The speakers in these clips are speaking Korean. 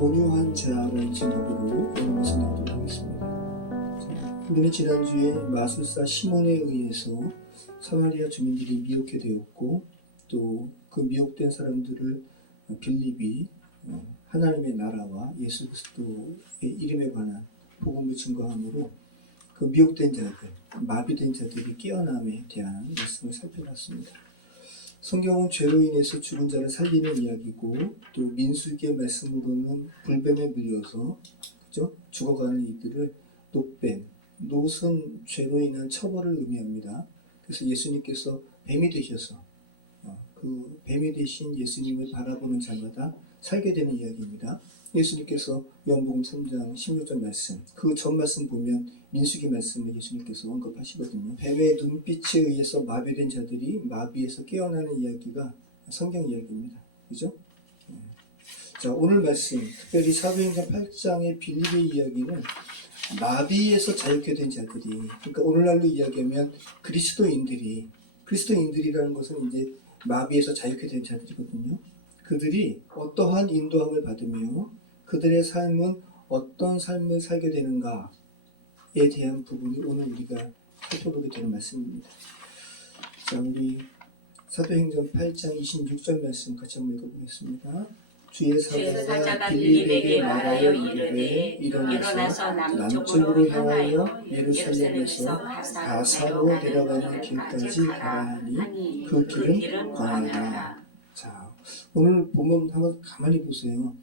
온유한 자라는 제목으로 오늘 말씀 나누도록 하겠습니다. 우리는 지난주에 마술사 시몬에 의해서 사마리아 주민들이 미혹게 되었고, 또 그 미혹된 사람들을 빌립이 하나님의 나라와 예수 그리스도의 이름에 관한 복음을 증거함으로 그 미혹된 자들, 마비된 자들이 깨어남에 대한 말씀을 살펴봤습니다. 성경은 죄로 인해서 죽은 자를 살리는 이야기고, 또 민수기의 말씀으로는 불뱀에 물려서 그죠? 죽어가는 이들을 노뱀, 노은 죄로 인한 처벌을 의미합니다. 그래서 예수님께서 뱀이 되셔서 그 뱀이 되신 예수님을 바라보는 자마다 살게 되는 이야기입니다. 예수님께서 요한복음 3장 16절 말씀, 그 전 말씀 보면 민수기 말씀을 예수님께서 언급하시거든요. 뱀의 눈빛에 의해서 마비된 자들이 마비에서 깨어나는 이야기가 성경 이야기입니다. 그죠? 자, 오늘 말씀, 특별히 사도행전 8장의 빌립의 이야기는 마비에서 자유케 된 자들이, 그러니까 오늘날로 이야기하면 그리스도인들이라는 것은 이제 마비에서 자유케 된 자들이거든요. 그들이 어떠한 인도함을 받으며 그들의 삶은 어떤 삶을 살게 되는가에 대한 부분이 오늘 우리가 살펴보게 되는 말씀입니다. 자, 우리 사도행전 8장 26절 말씀 같이 한번 읽어보겠습니다. 주의 사자가 빌립에게 말하여 이르되 일어나서 남쪽으로 향하여 예루살렘에서 가사로 내려가는 길까지 가라 하니 그 길은 광야라. 자, 오늘 본문 한번 가만히 보세요.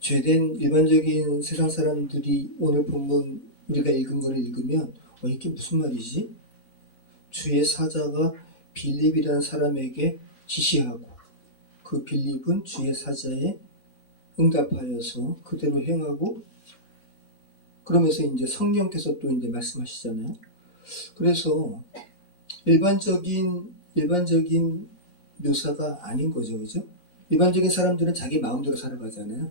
죄된 일반적인 세상 사람들이 오늘 본문 우리가 읽은 거를 읽으면 이게 무슨 말이지? 주의 사자가 빌립이라는 사람에게 지시하고 그 빌립은 주의 사자에 응답하여서 그대로 행하고, 그러면서 이제 성령께서 또 이제 말씀하시잖아요. 그래서 일반적인 묘사가 아닌 거죠, 그죠? 일반적인 사람들은 자기 마음대로 살아가잖아요.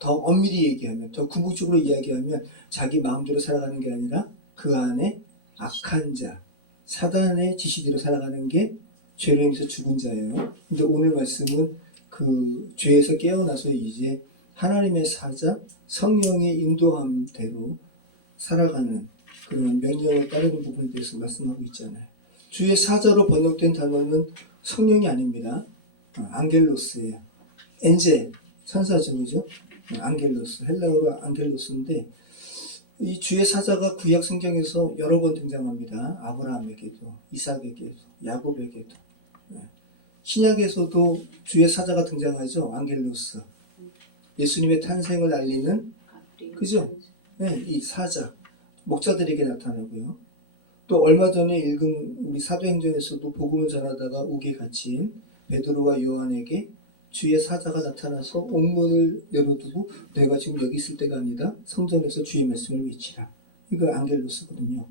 더 엄밀히 얘기하면, 더 궁극적으로 이야기하면 자기 마음대로 살아가는 게 아니라 그 안에 악한 자, 사단의 지시대로 살아가는 게 죄로 인해서 죽은 자예요. 근데 오늘 말씀은 그 죄에서 깨어나서 이제 하나님의 사자, 성령의 인도함대로 살아가는 그런 명령을 따르는 부분에 대해서 말씀하고 있잖아요. 주의 사자로 번역된 단어는 성령이 아닙니다. 앙겔로스예요. 엔젤, 천사죠, 그죠? 앙겔로스, 헬라어로 앙겔로스인데, 이 주의 사자가 구약 성경에서 여러 번 등장합니다. 아브라함에게도, 이삭에게도, 야곱에게도. 신약에서도 주의 사자가 등장하죠. 앙겔로스. 예수님의 탄생을 알리는, 그죠? 네, 이 사자. 목자들에게 나타나고요. 또 얼마 전에 읽은 우리 사도행전에서도 복음을 전하다가 옥에 갇힌 베드로와 요한에게 주의 사자가 나타나서 옥문을 열어두고 내가 지금 여기 있을 때가 아니다. 성전에서 주의 말씀을 외치라. 이거 앙겔로스거든요.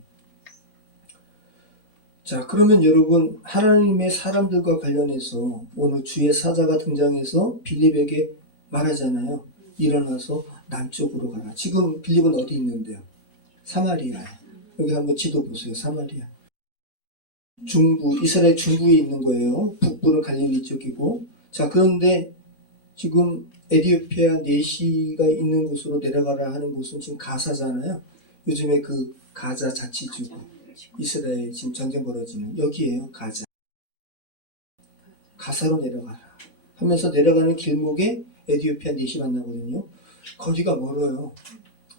자, 그러면 여러분, 하나님의 사람들과 관련해서 오늘 주의 사자가 등장해서 빌립에게 말하잖아요. 일어나서 남쪽으로 가라. 지금 빌립은 어디 있는데요? 사마리아에. 여기 한번 지도 보세요. 사마리아. 중부, 이스라엘 중부에 있는 거예요. 북부는 갈릴리 쪽이고. 자, 그런데 지금 에티오피아 내시가 있는 곳으로 내려가라 하는 곳은 지금 가사잖아요. 요즘에 그 가자 자치주고 이스라엘 지금 전쟁 벌어지는 여기에요. 가사로 내려가라 하면서 내려가는 길목에 에티오피아 내시 만나거든요. 거리가 멀어요.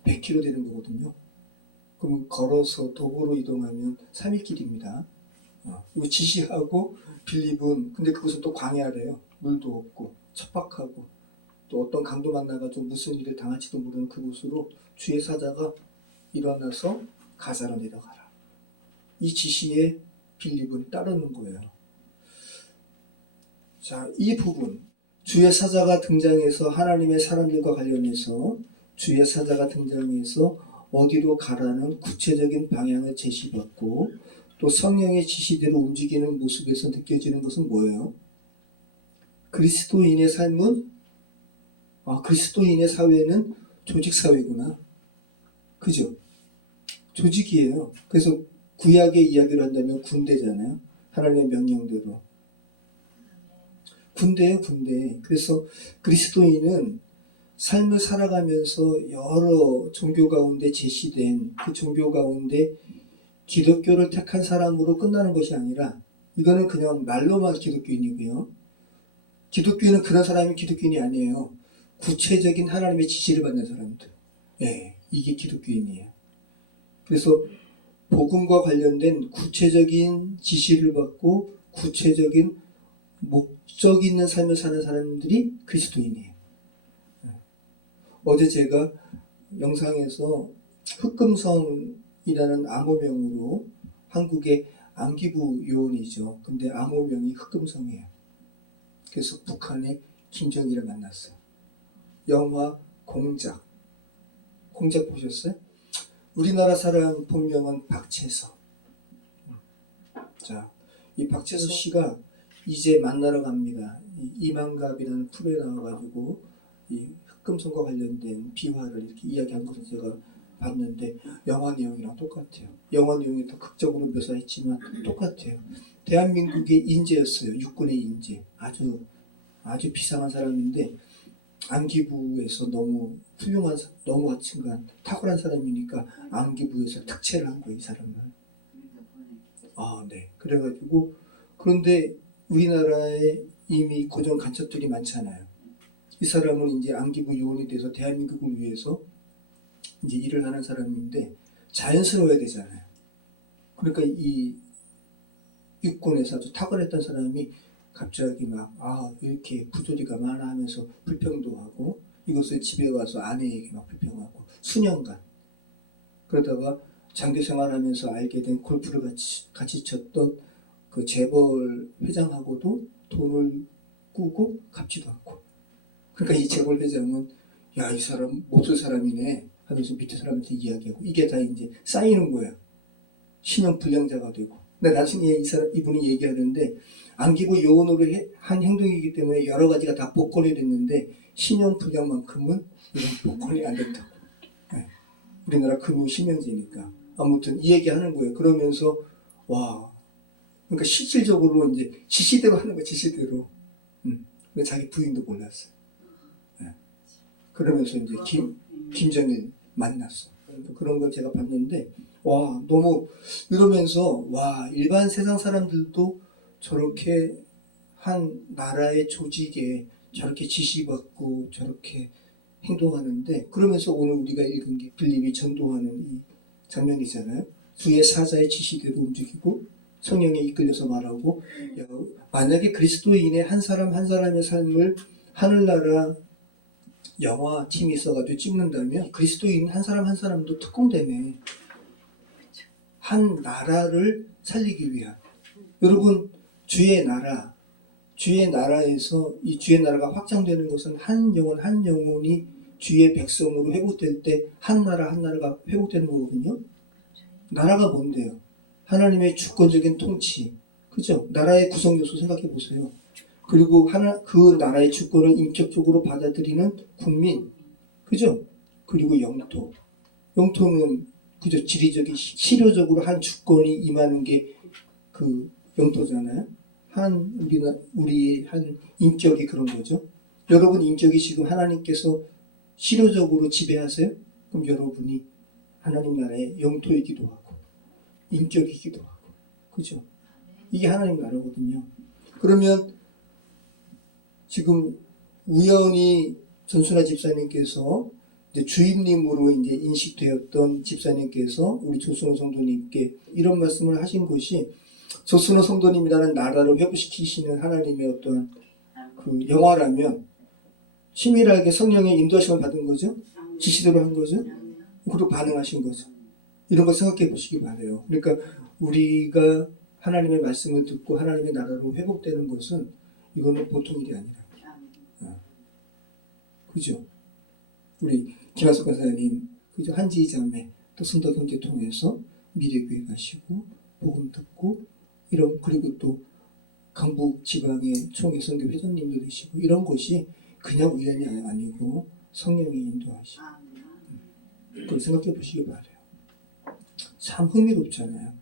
100km 되는 거거든요. 그럼 걸어서 도보로 이동하면 3일 길입니다. 이거 지시하고 빌립은, 근데 그곳은 또 광야래요. 물도 없고 척박하고 또 어떤 강도 만나가지고 무슨 일을 당할지도 모르는 그곳으로 주의 사자가 일어나서 가사로 내려가라. 이 지시에 빌립은 따르는 거예요. 자, 이 부분, 주의 사자가 등장해서 하나님의 사람들과 관련해서 주의 사자가 등장해서 어디로 가라는 구체적인 방향을 제시받고 또 성령의 지시대로 움직이는 모습에서 느껴지는 것은 뭐예요? 그리스도인의 삶은, 그리스도인의 사회는 조직사회구나. 그죠? 조직이에요. 그래서 구약의 이야기를 한다면 군대잖아요. 하나님의 명령대로. 군대예요, 군대. 그래서 그리스도인은 삶을 살아가면서 여러 종교 가운데 제시된 그 종교 가운데 기독교를 택한 사람으로 끝나는 것이 아니라 이거는 그냥 말로만 기독교인이고요. 기독교인은 그런 사람이 기독교인이 아니에요. 구체적인 하나님의 지시를 받는 사람들. 네, 이게 기독교인이에요. 그래서 복음과 관련된 구체적인 지시를 받고 구체적인 목적 있는 삶을 사는 사람들이 그리스도인이에요. 어제 제가 영상에서 흑금성이라는 암호명으로 한국의 안기부 요원이죠. 근데 암호명이 흑금성이에요. 그래서 북한의 김정일을 만났어요. 영화 공작 보셨어요? 우리나라 사람 본명은 박채서. 자, 이 박채서 씨가 이제 만나러 갑니다. 이만갑이라는 프로에 나와가지고 이 흑금성과 관련된 비화를 이렇게 이야기한 것을 제가 봤는데 영화 내용이랑 똑같아요. 영화 내용이 더 극적으로 묘사했지만 똑같아요. 대한민국의 인재였어요. 육군의 인재. 아주 비상한 사람인데 안기부에서 너무 훌륭한, 너무 하여튼간 탁월한 사람이니까 안기부에서 특채를 한 거예요, 이 사람을. 네. 그래가지고 그런데 우리나라에 이미 고정 간첩들이 많잖아요. 이 사람은 이제 안기부 요원이 돼서 대한민국을 위해서 이제 일을 하는 사람인데 자연스러워야 되잖아요. 그러니까 이 육군에서 아주 탁월했던 사람이 갑자기 막 이렇게 부조리가 많아 하면서 불평도 하고 이것을 집에 와서 아내에게 막 불평하고 수년간 그러다가 장교 생활하면서 알게 된 골프를 같이 쳤던 그 재벌 회장하고도 돈을 꾸고 갚지도 않고 그러니까 이 재벌 회장은 야, 이 사람 못쓸 사람이네 하면서 밑에 사람한테 이야기하고 이게 다 이제 쌓이는 거야. 신용 불량자가 되고. 근데 나중에 이분이 얘기하는데 안기부 요원으로 한 행동이기 때문에 여러 가지가 다 복권이 됐는데 신용 불량만큼은 이런 복권이 안 됐다고. 네. 우리나라 금융 실명제니까. 아무튼 이 얘기하는 거예요. 그러면서 와, 그러니까 실질적으로 이제 지시대로 하는 거야, 지시대로. 근데 자기 부인도 몰랐어요. 네. 그러면서 이제 김정일 만났어. 그런 걸 제가 봤는데 와, 너무 이러면서 와, 일반 세상 사람들도 저렇게 한 나라의 조직에 저렇게 지시받고 저렇게 행동하는데 그러면서 오늘 우리가 읽은 게 빌립이 전도하는 이 장면이잖아요. 주의 사자의 지시대로 움직이고 성령에 이끌려서 말하고 만약에 그리스도인의 한 사람 한 사람의 삶을 하늘나라 영화 팀이 있어가지고 찍는다면 그리스도인 한 사람 한 사람도 특공대네. 한 나라를 살리기 위한. 여러분 주의 나라에서 이 주의 나라가 확장되는 것은 한 영혼이 주의 백성으로 회복될 때 한 나라가 회복되는 거거든요. 나라가 뭔데요? 하나님의 주권적인 통치, 그죠? 나라의 구성 요소 생각해 보세요. 그리고 그 나라의 주권을 인격적으로 받아들이는 국민, 그죠? 그리고 영토는 그죠? 지리적인 실효적으로 한 주권이 임하는 게 그 영토잖아요. 우리의 한 인격이 그런 거죠. 여러분 인격이 지금 하나님께서 실효적으로 지배하세요? 그럼 여러분이 하나님 나라의 영토이기도 하고 인격이기도 하고, 그죠? 이게 하나님 나라거든요. 그러면 지금 우연히 전순아 집사님께서 이제 주임님으로 이제 인식되었던 집사님께서 우리 조순호 성도님께 이런 말씀을 하신 것이 조순호 성도님이라는 나라를 회복시키시는 하나님의 어떤 그 영화라면 치밀하게 성령의 인도하심을 받은 거죠. 지시대로 한 거죠. 그리고 반응하신 거죠. 이런 걸 생각해 보시기 바라요. 그러니까 우리가 하나님의 말씀을 듣고 하나님의 나라로 회복되는 것은 이거는 보통 일이 아니라. 그죠? 우리 김하숙 권사님, 그죠? 한지희 자매, 또 순덕 형제 통해서 미래교회 가시고 복음 듣고 그리고 또 강북 지방의 총회 선교 회장님도 되시고 이런 것이 그냥 우연이 아니고 성령이 인도하시고 그걸 생각해 보시기 바라요. 참 흥미롭잖아요.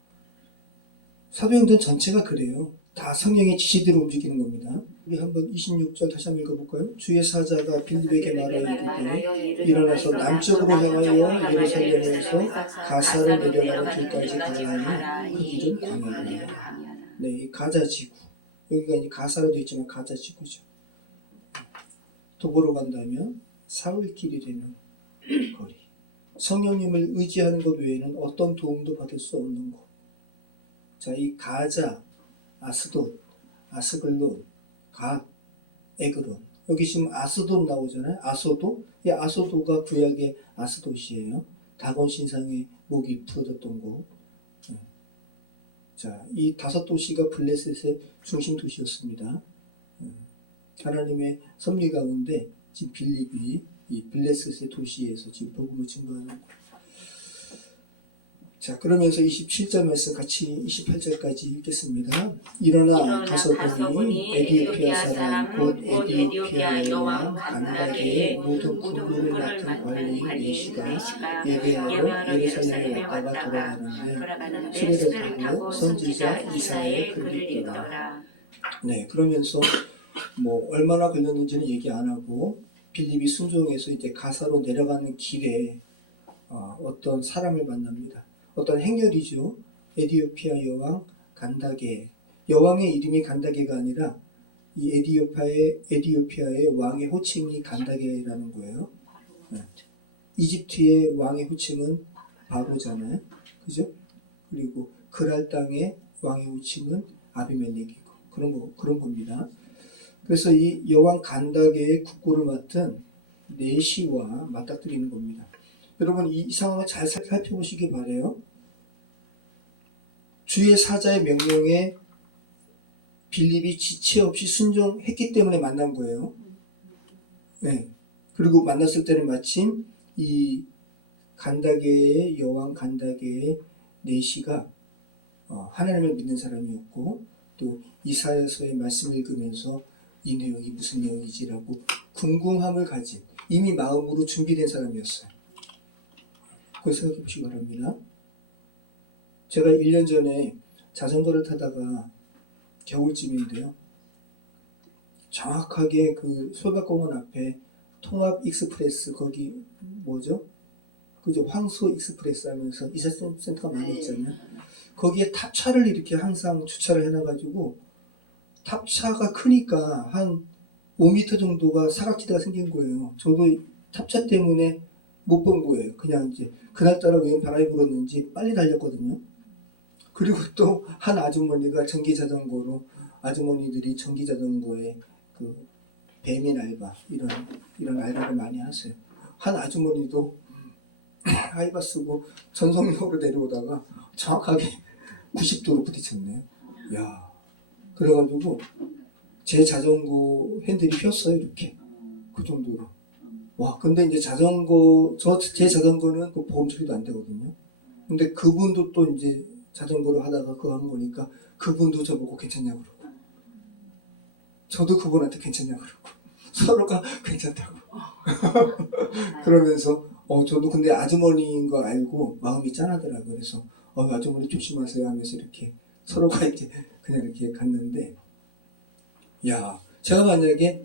사도행전 전체가 그래요. 다 성령의 지시대로 움직이는 겁니다. 우리 한번 26절 다시 한번 읽어볼까요? 주의 사자가 빌립에게 말하이르되 일어나서 남쪽으로 향하여 예루살렘에서 가사로 내려가는 길까지 가라니 그 길은 광야라. 네, 이 가자 지구. 여기가 이제 가사로 되어 있지만 가자 지구죠. 도보로 간다면 사흘길이 되는 거리. 성령님을 의지하는 것 외에는 어떤 도움도 받을 수 없는 곳. 자, 이 가자, 아스돗, 아스글론, 갓, 에그론. 여기 지금 아스돗 나오잖아요. 아소도. 이 아소도가 구약의 아스돗이에요. 다곤 신상에 목이 부러졌던 곳. 자, 이 5도시가 블레셋의 중심 도시였습니다. 하나님의 섭리 가운데 지금 빌립이 이 블레셋의 도시에서 지금 복음을 증거하는 것. 자, 그러면서 27절 말씀 같이 28절까지 읽겠습니다. 일어나 가서 보니 에디오피아 사람 곧 에디오피아 여왕 간다게의 모든 군부를 맡은 관리인 네시가 예배하러 예루살렘에 왔다가 돌아가는데 수레를 타고 선지자 이사야의 글을 읽더라. 네, 그러면서 뭐 얼마나 걸렸는지는 얘기 안 하고 빌립이 순종해서 이제 가사로 내려가는 길에 어떤 사람을 만납니다. 어떤 행렬이죠. 에디오피아 여왕 간다게. 여왕의 이름이 간다게가 아니라 이 에디오피아의 왕의 호칭이 간다게라는 거예요. 네. 이집트의 왕의 호칭은 바로잖아요. 그죠? 그리고 그랄 땅의 왕의 호칭은 아비멜렉이고 그런 겁니다. 그래서 이 여왕 간다게의 국고를 맡은 네시와 맞닥뜨리는 겁니다. 여러분 이 상황을 잘 살펴보시기 바래요. 주의 사자의 명령에 빌립이 지체 없이 순종했기 때문에 만난 거예요. 네. 그리고 만났을 때는 마침 이 간다게의 여왕 간다게의 네시가 하나님을 믿는 사람이었고 또 이사야서의 말씀을 읽으면서 이 내용이 무슨 내용이지라고 궁금함을 가진 이미 마음으로 준비된 사람이었어요. 그걸 생각해 보시기 바랍니다. 제가 1년 전에 자전거를 타다가 겨울쯤인데요. 정확하게 그 솔밭공원 앞에 통합 익스프레스 거기 뭐죠? 그죠? 황소 익스프레스 하면서 이사센터가 많이 있잖아요. 거기에 탑차를 이렇게 항상 주차를 해놔가지고 탑차가 크니까 한 5m 정도가 사각지대가 생긴 거예요. 저도 탑차 때문에 못 본 거예요. 그냥 이제 그날따라 왜 바람이 불었는지 빨리 달렸거든요. 그리고 또 한 아주머니가 전기 자전거로 아주머니들이 전기 자전거에 그 배민 알바 이런 알바를 많이 하세요. 한 아주머니도 하이바 쓰고 전속력으로 내려오다가 정확하게 90도로 부딪혔네요. 야, 그래가지고 제 자전거 핸들이 휘었어요. 이렇게 그 정도로. 와, 근데 이제 제 자전거는 그 보험 처리도 안 되거든요. 근데 그분도 또 이제 자전거를 하다가 그거 한 거니까 그분도 저보고 괜찮냐고 그러고 저도 그분한테 괜찮냐고 그러고 서로가 괜찮다고 그러면서 저도 근데 아주머니인 거 알고 마음이 짠하더라고요. 그래서 아주머니 조심하세요 하면서 이렇게 서로가 이제 그냥 이렇게 갔는데 야, 제가 만약에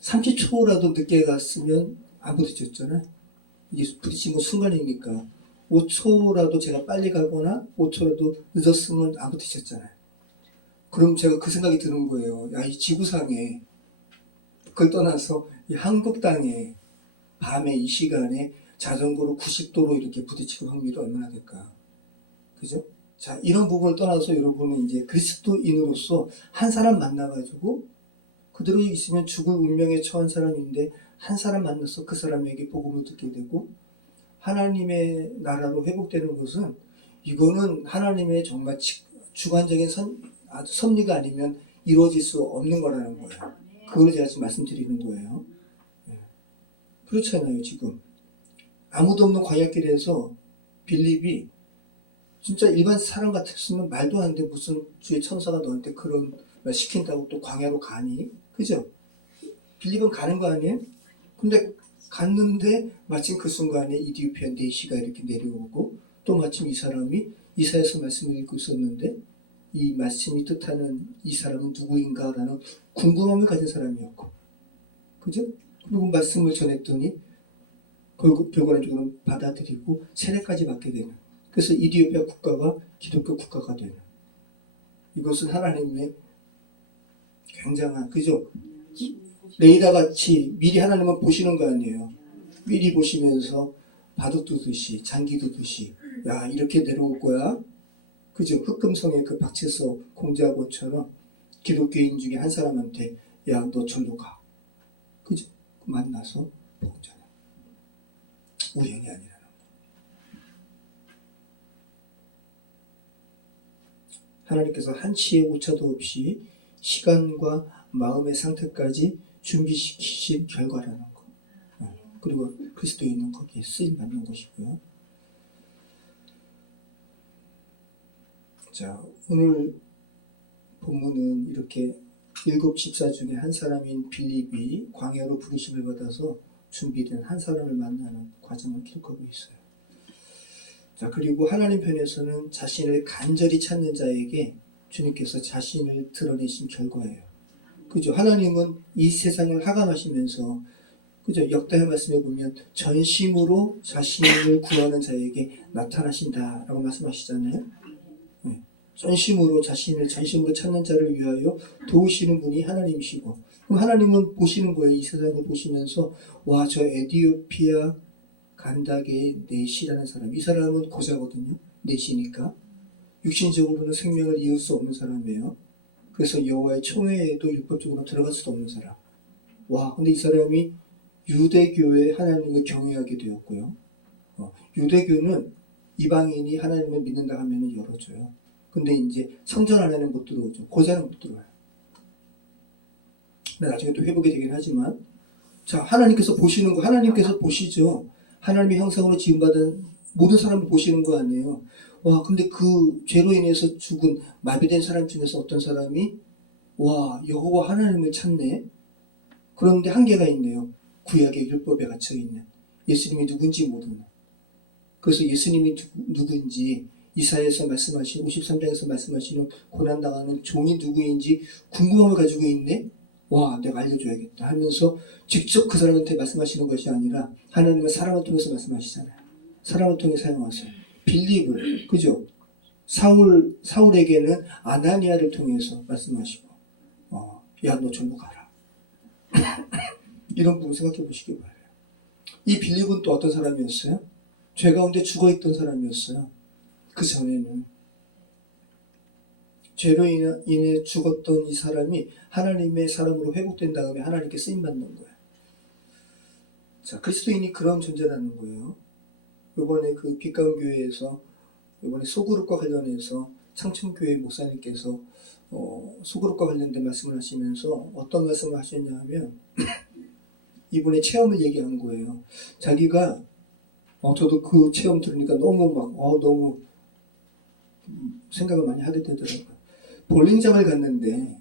30초라도 늦게 갔으면 안 부딪혔잖아요. 이게 부딪힌 건 순간이니까 5초라도 제가 빨리 가거나 5초라도 늦었으면 안 부딪혔잖아요. 그럼 제가 그 생각이 드는 거예요. 야, 이 지구상에 그걸 떠나서 이 한국 땅에 밤에 이 시간에 자전거로 90도로 이렇게 부딪힐 확률이 얼마나 될까? 그죠? 자, 이런 부분을 떠나서 여러분은 이제 그리스도인으로서 한 사람 만나가지고 그대로 있으면 죽을 운명에 처한 사람인데 한 사람 만나서 그 사람에게 복음을 듣게 되고 하나님의 나라로 회복되는 것은 이거는 하나님의 정말 주관적인 섭리가 아니면 이루어질 수 없는 거라는 거예요. 그걸 제가 지금 말씀드리는 거예요. 그렇잖아요. 지금 아무도 없는 광야길에서 빌립이 진짜 일반 사람 같았으면 말도 안 돼. 무슨 주의 천사가 너한테 그런 말 시킨다고 또 광야로 가니? 그죠? 빌립은 가는 거 아니에요? 근데 갔는데 마침 그 순간에 이디오피아 네시가 이렇게 내려오고 또 마침 이 사람이 이사야서 말씀을 읽고 있었는데 이 말씀이 뜻하는 이 사람은 누구인가라는 궁금함을 가진 사람이었고, 그죠? 그리고 말씀을 전했더니 결과적으로 받아들이고 세례까지 받게 되는. 그래서 이디오피아 국가가 기독교 국가가 되는. 이것은 하나님의 굉장한, 그죠? 레이다 같이 미리 하나님은 보시는 거 아니에요. 미리 보시면서 바둑 두듯이 장기 두듯이 야 이렇게 내려올 거야. 그죠? 흑금성의 그 박채서 공자고처럼 기독교인 중에 한 사람한테 야 너 절로 가. 그죠? 만나서 복전해. 우연이 아니라는 거. 하나님께서 한치의 오차도 없이 시간과 마음의 상태까지 준비시키신 결과라는 거. 그리고 그리스도인은 거기에 쓰임받는 것이고요. 자, 오늘 본문은 이렇게 7 집사 중에 한 사람인 빌립이 광야로 부르심을 받아서 준비된 한 사람을 만나는 과정을 기록하고 있어요. 자, 그리고 하나님 편에서는 자신을 간절히 찾는 자에게 주님께서 자신을 드러내신 결과예요. 그죠? 하나님은 이 세상을 하감하시면서, 그죠? 역다의 말씀에 보면 전심으로 자신을 구하는 자에게 나타나신다라고 말씀하시잖아요. 네. 전심으로 자신을 전심으로 찾는 자를 위하여 도우시는 분이 하나님이시고, 그럼 하나님은 보시는 거예요. 이 세상을 보시면서 와, 저 에티오피아 간다게의 넷이라는 사람, 이 사람은 고자거든요. 넷이니까 육신적으로는 생명을 이을 수 없는 사람이에요. 그래서 여호와의 총회에도 율법적으로 들어갈 수도 없는 사람. 와, 근데 이 사람이 유대교에 하나님을 경외하게 되었고요. 유대교는 이방인이 하나님을 믿는다 하면 열어줘요. 근데 이제 성전 안에는 못 들어오죠. 고자는 못 들어와요. 나중에 또 회복이 되긴 하지만, 자, 하나님께서 보시는 거, 하나님께서 보시죠. 하나님의 형상으로 지음받은 모든 사람을 보시는 거 아니에요. 와, 근데 그 죄로 인해서 죽은 마비된 사람 중에서 어떤 사람이 와, 여호와 하나님을 찾네. 그런데 한계가 있네요. 구약의 율법에 갇혀 있는 예수님이 누군지 모르는. 그래서 예수님이 누군지 이사야에서 말씀하신 53장에서 말씀하시는 고난당하는 종이 누구인지 궁금함을 가지고 있네. 와, 내가 알려줘야겠다 하면서 직접 그 사람한테 말씀하시는 것이 아니라 하나님은 사람을 통해서 말씀하시잖아요. 사람을 통해 사용하세요. 빌립을, 그죠? 사울에게는 아나니아를 통해서 말씀하시고, 야, 너 절로 가라. 이런 부분 생각해 보시기 바라요. 이 빌립은 또 어떤 사람이었어요? 죄 가운데 죽어있던 사람이었어요. 그 전에는. 죄로 인해 죽었던 이 사람이 하나님의 사람으로 회복된 다음에 하나님께 쓰임받는 거예요. 자, 그리스도인이 그런 존재라는 거예요. 이번에 그 빛가운 교회에서 이번에 소그룹과 관련해서 창천교회 목사님께서 소그룹과 관련된 말씀을 하시면서 어떤 말씀을 하셨냐 하면 이분의 체험을 얘기한 거예요. 자기가 저도 그 체험 들으니까 너무 너무 생각을 많이 하게 되더라고요. 볼링장을 갔는데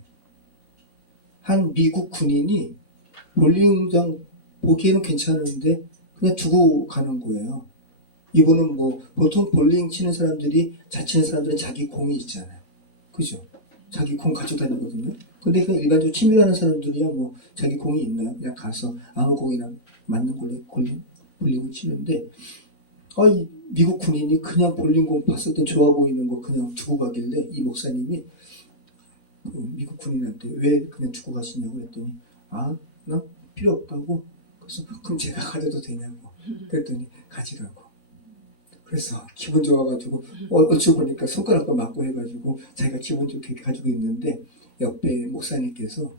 한 미국 군인이 볼링장 보기에는 괜찮은데 그냥 두고 가는 거예요. 이분은 뭐 보통 볼링 치는 사람들이 잘 치는 사람들은 자기 공이 있잖아요. 그죠? 자기 공 가지고 다니거든요. 근데 그냥 일반적으로 취미하는 사람들이야 뭐 자기 공이 있나요? 그냥 가서 아무 공이나 맞는 걸로 볼링을 치는데 이 미국 군인이 그냥 볼링공 봤을 땐 좋아 보이는 거 그냥 두고 가길래 이 목사님이 그 미국 군인한테 왜 그냥 두고 가시냐고 했더니 나 필요 없다고. 그래서 그럼 제가 가져도 되냐고 그랬더니 가지라고. 그래서 기분 좋아가지고 어찌 보니까 손가락도 맞고 해가지고 자기가 기분 좋게 가지고 있는데 옆에 목사님께서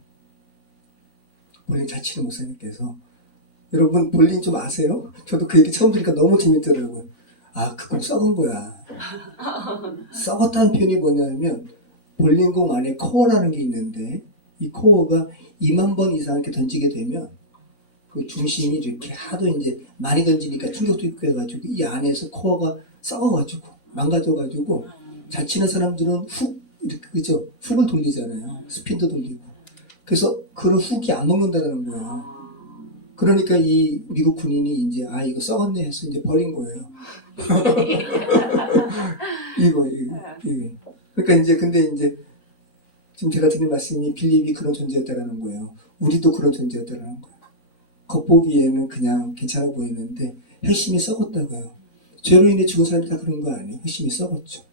볼링 잘 치는 목사님께서 여러분 볼링 좀 아세요? 저도 그 얘기 처음 들으니까 너무 재밌더라고요. 그 공 썩은 거야. 썩었다는 표현이 뭐냐면 볼링공 안에 코어라는 게 있는데 이 코어가 2만 번 이상 이렇게 던지게 되면 그 중심이 이렇게 하도 이제 많이 던지니까 충격도 있고 해가지고 이 안에서 코어가 썩어가지고 망가져가지고 잘 치는 사람들은 훅 이렇게 그죠? 훅을 돌리잖아요. 스핀도 돌리고. 그래서 그런 훅이 안 먹는다는 거예요. 그러니까 이 미국 군인이 이제 이거 썩었네 해서 이제 버린 거예요. 이거. 그러니까 이제 근데 이제 지금 제가 드린 말씀이 빌립이 그런 존재였다라는 거예요. 우리도 그런 존재였다라는 거예요. 겉보기에는 그냥 괜찮아 보이는데 핵심이 썩었다고요. 죄로 인해 죽은 사람이 다 그런 거 아니에요. 핵심이 썩었죠.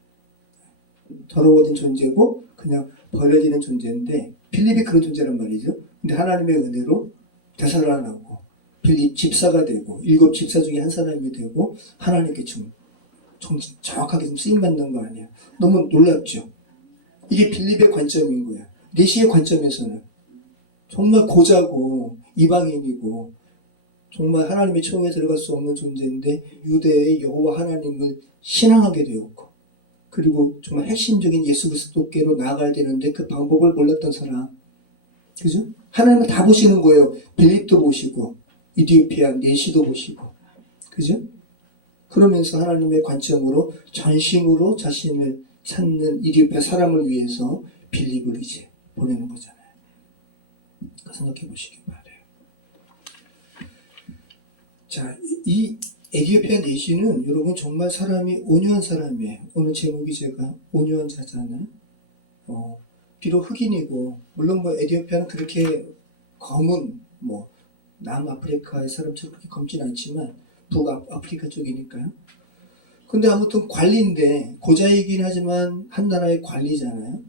더러워진 존재고 그냥 버려지는 존재인데 빌립이 그런 존재란 말이죠. 근데 하나님의 은혜로 되살아나고 빌립 집사가 되고 7 집사 중에 한 사람이 되고 하나님께 정확하게 좀 쓰임받는 거 아니야. 너무 놀랍죠. 이게 빌립의 관점인 거야. 내시의 관점에서는 정말 고자고 이방인이고 정말 하나님의 총에 들어갈 수 없는 존재인데 유대의 여호와 하나님을 신앙하게 되었고 그리고 정말 핵심적인 예수 그리스도께로 나아가야 되는데 그 방법을 몰랐던 사람. 그죠? 하나님은 다 보시는 거예요. 빌립도 보시고 이디오피아 내시도 보시고. 그죠? 그러면서 하나님의 관점으로 전심으로 자신을 찾는 이디오피아 사람을 위해서 빌립을 이제 보내는 거잖아요. 생각해 보시기 바라요. 자, 이 에디오피아 내시는 여러분 정말 사람이 온유한 사람이에요. 오늘 제목이 제가 온유한 자잖아요. 비록 흑인이고 물론 뭐 에디오피아는 그렇게 검은 뭐 남아프리카의 사람처럼 그렇게 검진 않지만 북아프리카 쪽이니까요. 근데 아무튼 관리인데 고자이긴 하지만 한 나라의 관리잖아요.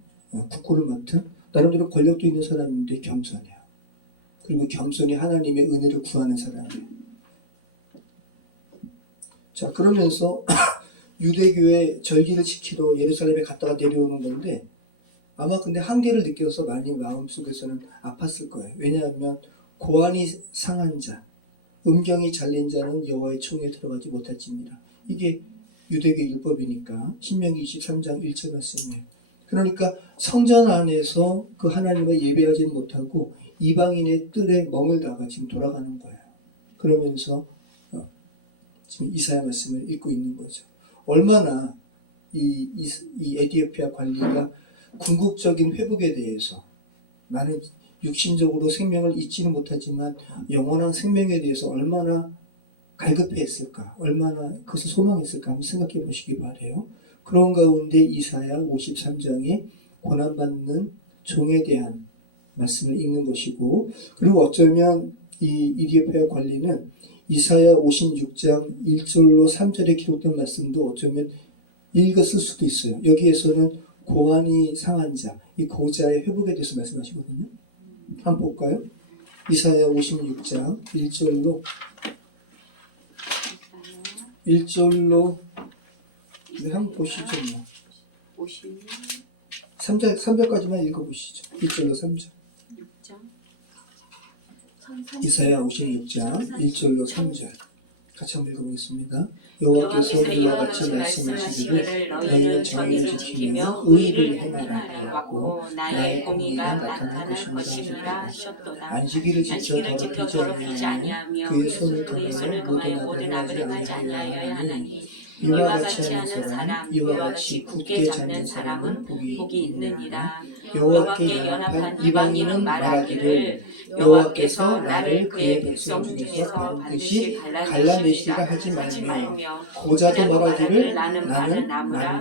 국고를 맡은 나름대로 권력도 있는 사람인데 겸손해요. 그리고 겸손히 하나님의 은혜를 구하는 사람이에요. 자, 그러면서 유대교의 절기를 지키러 예루살렘에 갔다가 내려오는 건데 아마 근데 한계를 느껴서 많이 마음속에서는 아팠을 거예요. 왜냐하면 고안이 상한 자, 음경이 잘린 자는 여호와의 총에 들어가지 못할지니라. 이게 유대교 율법이니까 신명기 23장 1절 말씀이에요. 그러니까 성전 안에서 그 하나님을 예배하지 못하고 이방인의 뜰에 머물다가 지금 돌아가는 거예요. 그러면서 지금 이사야 말씀을 읽고 있는 거죠. 얼마나 이 에디오피아 관리가 궁극적인 회복에 대해서 나는 육신적으로 생명을 잊지는 못하지만 영원한 생명에 대해서 얼마나 갈급해했을까, 얼마나 그것을 소망했을까 한번 생각해 보시기 바라요. 그런 가운데 이사야 53장에 고난받는 종에 대한 말씀을 읽는 것이고, 그리고 어쩌면 이 에디오피아 관리는 이사야 56장 1절로 3절에 기록된 말씀도 어쩌면 읽었을 수도 있어요. 여기에서는 고안이 상한 자, 이 고자의 회복에 대해서 말씀하시거든요. 한번 볼까요? 이사야 56장 1절로 한번 보시죠. 뭐. 3절까지만 읽어보시죠. 1절로 3절. 이사야 56장 1절로 3절 같이 한번 읽어보겠습니다. 여호와께서 이와 같이 말씀하시기를 너희는 정의를 지키며 의를 행하라 하고 나의 공의가 나타날 것임이라 하셨도다. 안식일을 지켜 더럽히지 아니하며 그의 손을 금하여 모든 악을 행하지 아니하여야 하나니 이와 같이 하는 사람 이와 같이 굳게 잡는 사람은 복이 있느니라. 여호와께 연합한 이방인은 말하기를 여호와께서 나를 그의 백성 중에서 반드시 갈라내시라 하지 말며 고자도 말하기를 나는 마른 나무라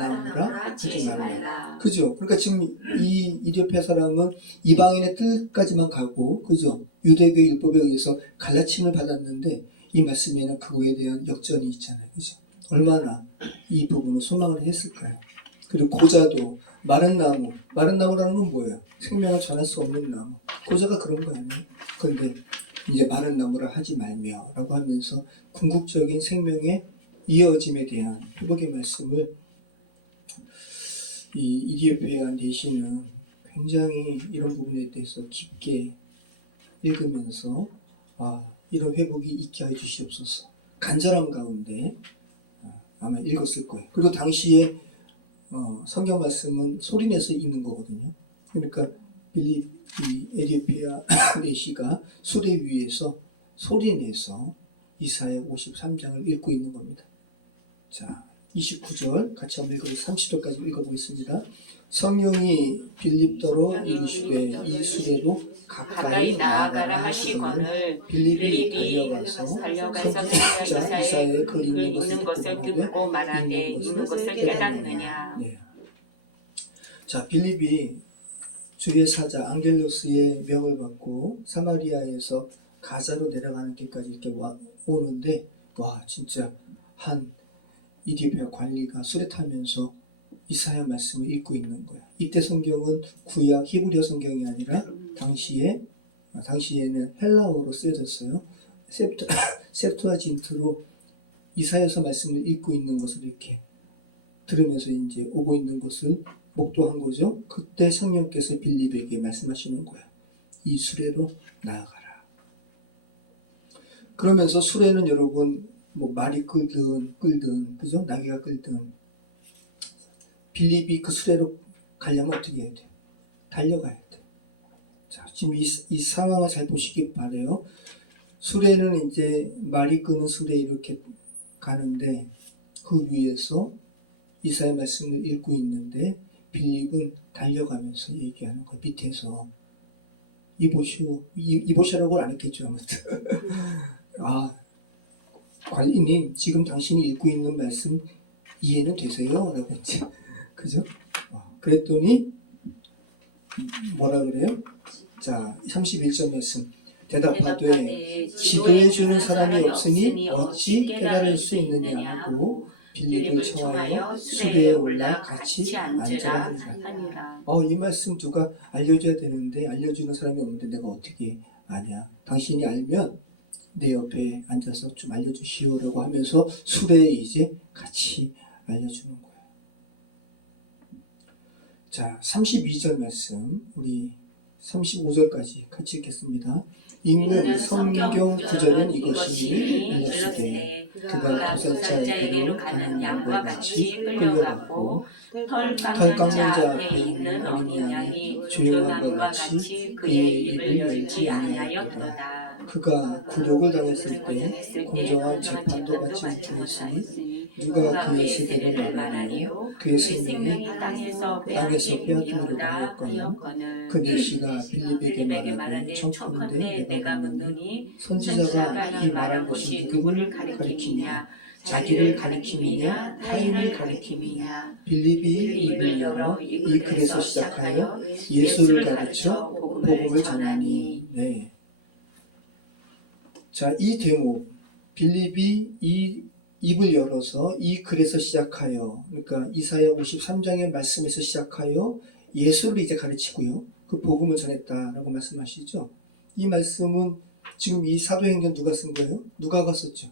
하지 말라. 그죠? 그러니까 지금 이 이디오피아 사람은 이방인의 뜻까지만 가고, 그죠? 유대교 율법에 의해서 갈라침을 받았는데 이 말씀에는 그거에 대한 역전이 있잖아요. 그죠? 얼마나 이 부분을 소망을 했을까요? 그리고 고자도 마른 나무라는 건 뭐예요? 생명을 전할 수 없는 나무. 고자가 그런 거 아니에요? 그런데 이제 마른 나무라 하지 말며 라고 하면서 궁극적인 생명의 이어짐에 대한 회복의 말씀을 이 이디오피아 내시는 굉장히 이런 부분에 대해서 깊게 읽으면서 이런 회복이 있게 해 주시옵소서. 간절함 가운데 아마 읽었을 거예요. 그리고 당시에 성경 말씀은 소리내서 읽는 거거든요. 그러니까 이 에디오피아 내시가 수레 위에서 소리내서 이사야 53장을 읽고 있는 겁니다. 자, 29절 같이 한번 읽어보겠습니다. 30절까지 읽어보겠습니다. 성령이 빌립더러 이르시되 이 수레로 가까이 나아가라 하시거늘 빌립이 달려가서 선지자 이사야의 글 읽는 것을 듣고 말하되 있는 것을 깨닫느냐. 네. 자, 빌립이 주의 사자 앙겔로스의 명을 받고 사마리아에서 가자로 내려가는 길까지 이렇게 오는데, 와, 진짜 한 이디오피아 관리가 수레 타면서 이사야 말씀을 읽고 있는 거야. 이때 성경은 구약 히브리어 성경이 아니라 당시에는 헬라어로 쓰여졌어요. 셉투아진트로 이사야서 말씀을 읽고 있는 것을 이렇게 들으면서 이제 오고 있는 것을 목도한 거죠. 그때 성령께서 빌립에게 말씀하시는 거야. 이 수레로 나아가라. 그러면서 수레는 여러분 뭐 말이 끌든 그죠? 나귀가 끌든 빌립이 그 수레로 가려면 어떻게 해야 돼? 달려가야 돼. 자, 지금 이 상황을 잘 보시기 바래요. 수레는 이제 말이 끄는 수레 이렇게 가는데 그 위에서 이사야 말씀을 읽고 있는데 빌립은 달려가면서 얘기하는 거예요. 밑에서 이보시라고는 안 했겠죠. 아무튼 아, 관리님 지금 당신이 읽고 있는 말씀 이해는 되세요? 라고 했지. 그죠? 그랬더니 뭐라 그래요? 자, 31절 말씀. 대답하되 지도해 주는 사람이 없으니 어찌 깨달을 수 있느냐 하고 빌립을 청하여 수레에 올라 같이 앉으라 하니라. 이 말씀 누가 알려줘야 되는데 알려주는 사람이 없는데 내가 어떻게 아냐. 당신이 알면 내 옆에 앉아서 좀 알려주시오라고 하면서 수레에 이제 같이 알려주는 거예요. 자, 32절 말씀 우리 35절까지 같이 읽겠습니다. 읽는 성경 구절은 이것이니 일러스되 그가 도살자에게로 가는 양과 같이 끌려갔고 털 깎는 자 앞에 있는 어린 양이 조용함과 같이 그의 입을 열지 아니하였도다. 그가 굴욕을 당했을 때 공정한 재판도 받지 못하였으니 누가 그의 세대를 말하리요. 그의 생명이 땅에서 빼앗기므로 하였거늘 그 내시가 빌립에게 말하되 청컨대 내가 묻노니 선지자가 이 말한 것이 누구를 가리키느냐 자기를 가리킴이냐 타인을 가리킴이냐. 빌립이 입을 열어 이 글에서 시작하여 예수를 가르쳐 복음을 전하니. 네. 자, 이 대목 빌립이 이 입을 열어서 이 글에서 시작하여, 그러니까 이사야 53장의 말씀에서 시작하여 예수를 이제 가르치고요. 그 복음을 전했다라고 말씀하시죠. 이 말씀은 지금 이 사도행전 누가 쓴 거예요? 누가가 썼죠.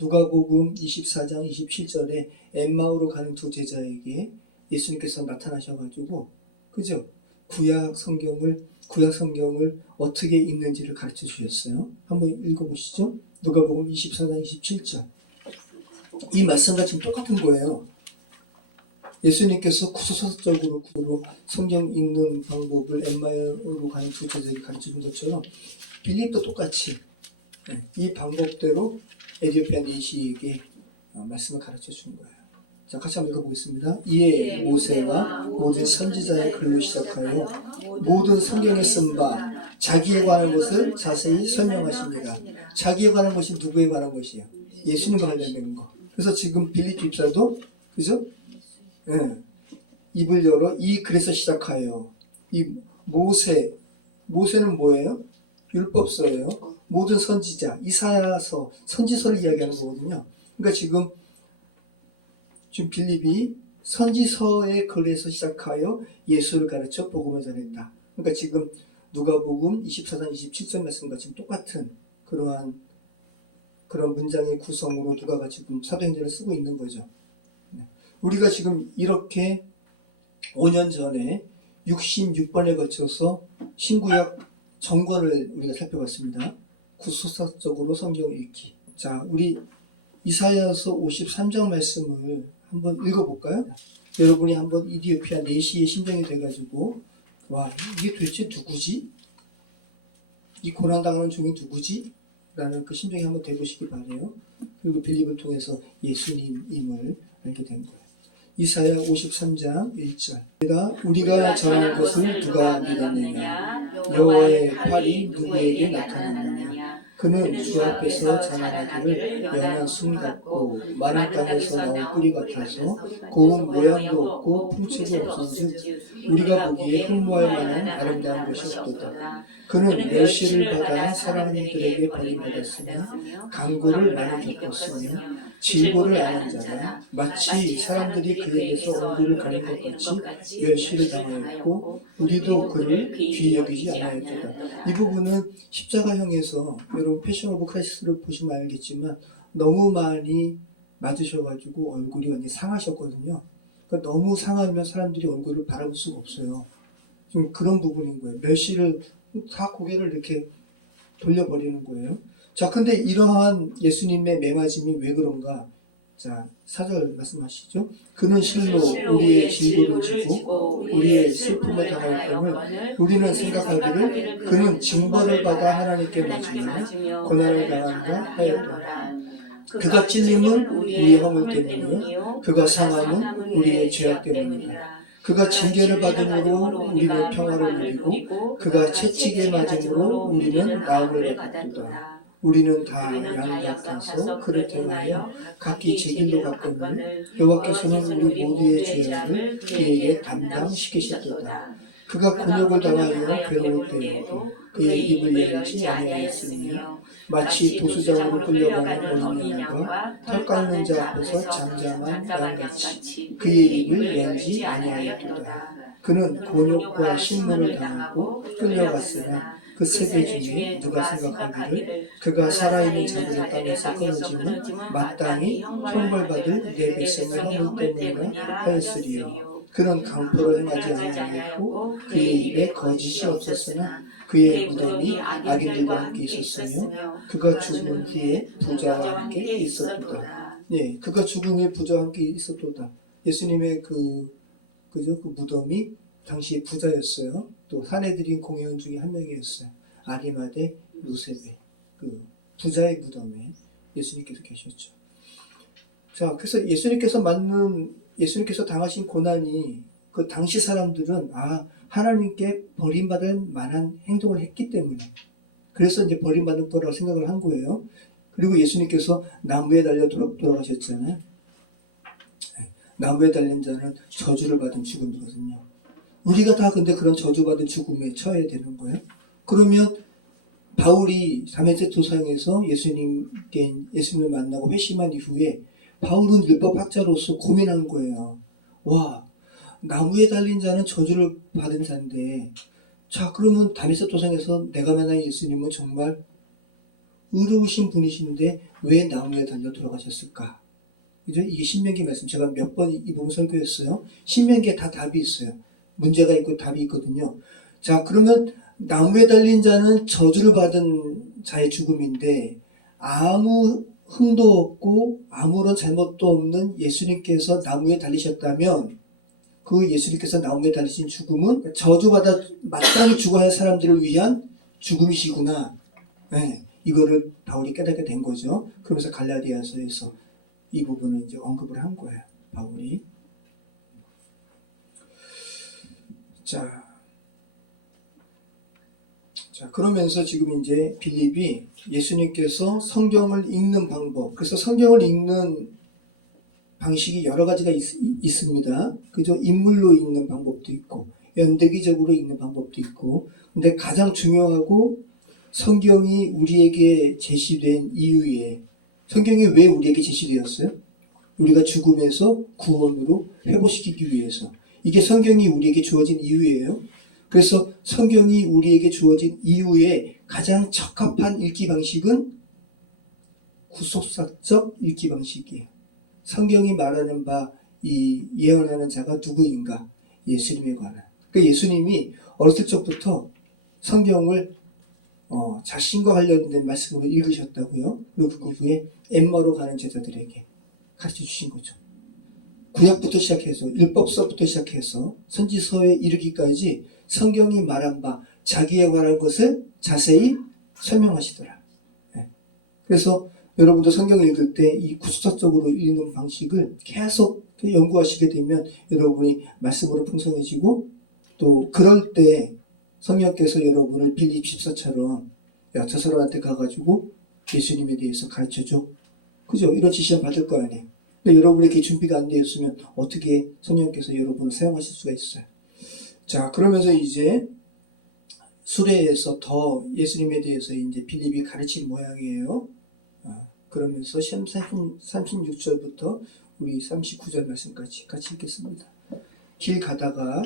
누가복음 24장 27절에 엠마오로 가는 두 제자에게 예수님께서 나타나셔가지고, 그죠? 구약 성경을 어떻게 읽는지를 가르쳐 주셨어요. 한번 읽어보시죠. 누가복음 24장 27절. 이 말씀과 지금 똑같은 거예요. 예수님께서 구소서적으로 성경 읽는 방법을 엠마오로 가는 두 제자에게 가르쳐 준 것처럼 빌립도 똑같이 이 방법대로 에디오피아 내시에게 말씀을 가르쳐 준 거예요. 자, 같이 한번 읽어보겠습니다. 이에 모세와 모든 선지자의 글로 시작하여 모든 성경에 쓴 바 자기에 관한 것을 자세히 설명하십니다. 자기에 관한 것이 누구에 관한 것이에요? 예수님과 관련된 거. 그래서 지금 빌립 집사도 그죠? 입을 열어 이 글에서 시작하여 이 모세는 뭐예요? 율법서예요. 모든 선지자, 이사야서, 선지서를 이야기하는 거거든요. 그러니까 지금 빌립이 선지서의 글에서 시작하여 예수를 가르쳐 복음을 전했다. 그러니까 지금 누가복음 24장 27절 말씀과 지금 똑같은 그런 문장의 구성으로 누가가 지금 사도행전을 쓰고 있는 거죠. 우리가 지금 이렇게 5년 전에 66번에 걸쳐서 신구약 정권을 우리가 살펴봤습니다. 구소사적으로 성경 읽기. 자, 우리 이사야서 53장 말씀을 한번 읽어볼까요? 여러분이 한번 이디오피아 내시의 심정이 돼가지고 와, 이게 도대체 누구지? 이 고난당하는 종이 누구지? 라는 그 심정이 한번 돼보시기 바래요. 그리고 빌립을 통해서 예수님임을 알게 된 거예요. 이사야 53장 1절. 우리가 전한 것을 누가 믿었느냐? 여호와의 팔이 누구에게 나타났느냐? 그는 주 앞에서 자라나기를 연한 순 같고 마른 땅에서 나온 뿌리 같아서 고운 모양도 없고 풍채도 없은즉 우리가 보기에 흠모할 만한 아름다운 것이 없도다. 그는 멸시를 받아 사랑하는 이들에게 버림받았으며 강고를 많이 겪었으며 질고를 아는 자라. 마치 사람들이 그에게서 얼굴을 가린 것 같이 멸시를 당하였고 우리도 그를 귀히 여기지 않았도다. 이 부분은 십자가형에서 여러분 패션 오브 크라이스트를 보시면 알겠지만 너무 많이 맞으셔가지고 얼굴이 완전히 상하셨거든요. 그러니까 너무 상하면 사람들이 얼굴을 바라볼 수가 없어요. 좀 그런 부분인 거예요. 멸시를 다 고개를 이렇게 돌려버리는 거예요. 자, 근데 이러한 예수님의 매맞음이 왜 그런가? 자, 4절 말씀하시죠. 그는 실로 우리의 질고를 지고 우리의 슬픔을 당할 것을 우리는 생각하기를 그는 징벌을 받아 하나님께 맞으며 고난을 당한다 하였다. 그가 찔림은 우리의 허물 때문이요 그가 상함은 우리의 죄악 때문이다. 그가 징계를 받음으로 우리는 평화를 누리고 그가 채찍에 맞음으로 우리는 나음을 받았도다. 우리는 다 양 같아서 그를 대하여 각기 제 길로 갔거늘 여호와께서는 우리 모두의 죄악을 그에게 담당시키셨도다. 그가 곤욕을 당하여 괴로울 때에도 그의 입을 열지 아니하였으며 마치 도수장으로 끌려가는 어린 양과 털 깎는 자 앞에서 잠잠한 양같이 그의 입을 열지 아니하였도다. 그는 곤욕과 신문을 당하고 끌려갔으나 그 세대 중에 누가 생각하기를 그가 살아있는 자들의 땅에서 끊어지면 마땅히 형벌받을 내 백성의 허물 때문이라 하였으리요. 그는 강포를 행하지 아니하였고 그의 입에 거짓이 없었으나 그의 무덤이 악인들과 함께 있었으며 그가 죽은 후에 부자와 함께 있었도다. 예, 그가 죽은 후에 부자와 함께 있었도다. 예수님의 그 무덤이 당시 부자였어요. 또 사내들인 공회원 중에 한 명이었어요. 아리마대 요셉의 그 부자의 무덤에 예수님께서 계셨죠. 자, 그래서 예수님께서 당하신 고난이 그 당시 사람들은 하나님께 버림받을 만한 행동을 했기 때문에 그래서 이제 버림받을 거라고 생각을 한 거예요. 그리고 예수님께서 나무에 달려 돌아가셨잖아요. 나무에 달린 자는 저주를 받은 죽음이거든요. 우리가 다 근데 그런 저주받은 죽음에 처해야 되는 거예요. 그러면 바울이 다메섹 도상에서 예수님을 만나고 회심한 이후에 바울은 율법학자로서 고민한 거예요. 와, 나무에 달린 자는 저주를 받은 자인데, 자, 그러면 다메섹 도상에서 내가 만난 예수님은 정말 의로우신 분이신데 왜 나무에 달려 돌아가셨을까? 그죠? 이게 신명기 말씀. 제가 몇 번 이 부분 설교했어요. 신명기에 다 답이 있어요. 문제가 있고 답이 있거든요. 자, 그러면 나무에 달린 자는 저주를 받은 자의 죽음인데 아무 흠도 없고 아무런 잘못도 없는 예수님께서 나무에 달리셨다면 그 예수님께서 나무에 달리신 죽음은 저주받아 마땅히 죽어야 할 사람들을 위한 죽음이시구나. 네, 이거를 바울이 깨닫게 된 거죠. 그러면서 갈라디아서에서 이 부분을 이제 언급을 한 거예요. 바울이. 자, 그러면서 지금 이제 빌립이 예수님께서 성경을 읽는 방법, 그래서 성경을 읽는 방식이 여러 가지가 있습니다. 그죠? 인물로 읽는 방법도 있고, 연대기적으로 읽는 방법도 있고, 근데 가장 중요하고 성경이 우리에게 제시된 이유에, 성경이 왜 우리에게 제시되었어요? 우리가 죽음에서 구원으로 회복시키기 위해서. 이게 성경이 우리에게 주어진 이유예요. 그래서 성경이 우리에게 주어진 이유에 가장 적합한 읽기 방식은 구속사적 읽기 방식이에요. 성경이 말하는 바 이 예언하는 자가 누구인가? 예수님에 관한. 그러니까 예수님이 어렸을 적부터 성경을 자신과 관련된 말씀으로 읽으셨다고요. 그리고 그 후에 엠마로 가는 제자들에게 가르쳐 주신 거죠. 구약부터 시작해서 율법서부터 시작해서 선지서에 이르기까지 성경이 말한 바 자기에 관한 것을 자세히 설명하시더라. 그래서 여러분도 성경 읽을 때 이 구속사적으로 읽는 방식을 계속 연구하시게 되면 여러분이 말씀으로 풍성해지고 또 그럴 때 성령께서 여러분을 빌립 14처럼 야, 저 사람한테 가가지고 예수님에 대해서 가르쳐줘. 그죠? 이런 지시를 받을 거 아니에요. 근데 여러분에게 준비가 안 되었으면 어떻게 성령께서 여러분을 사용하실 수가 있어요. 자, 그러면서 이제 수레에서 더 예수님에 대해서 이제 빌립이 가르친 모양이에요. 그러면서 36절부터 우리 39절 말씀까지 같이 읽겠습니다. 길 가다가